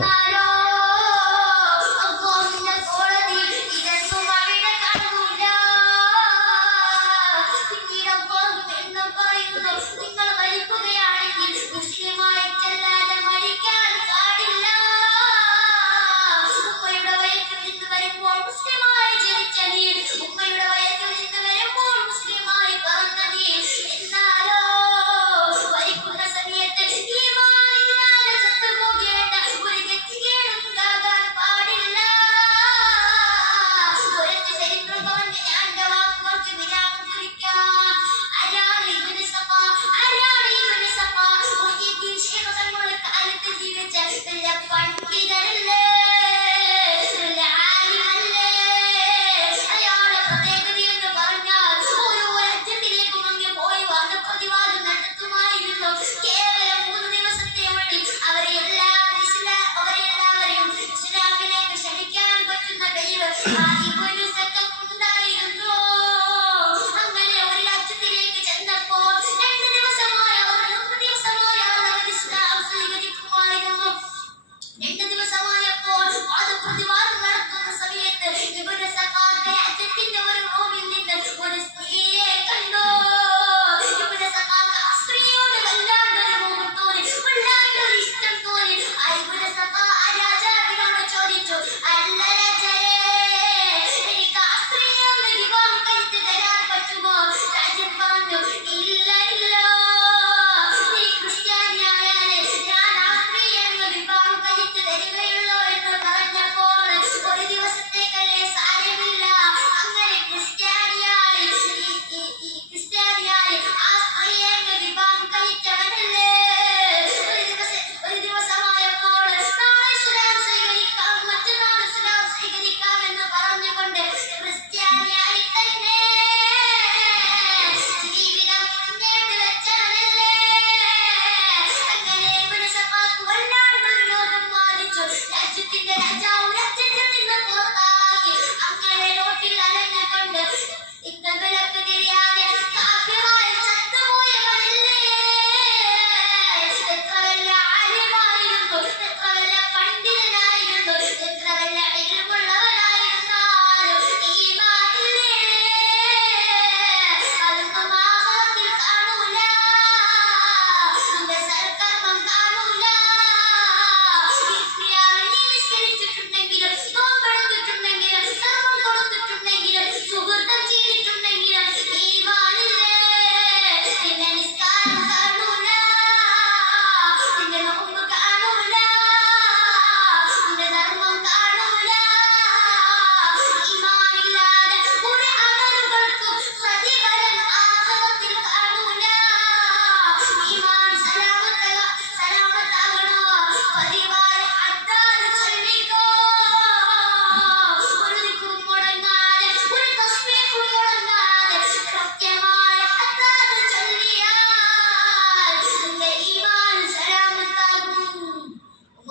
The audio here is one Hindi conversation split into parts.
만나.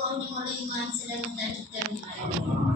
को हम ईमान से रख दर्ज कर निकालेंगे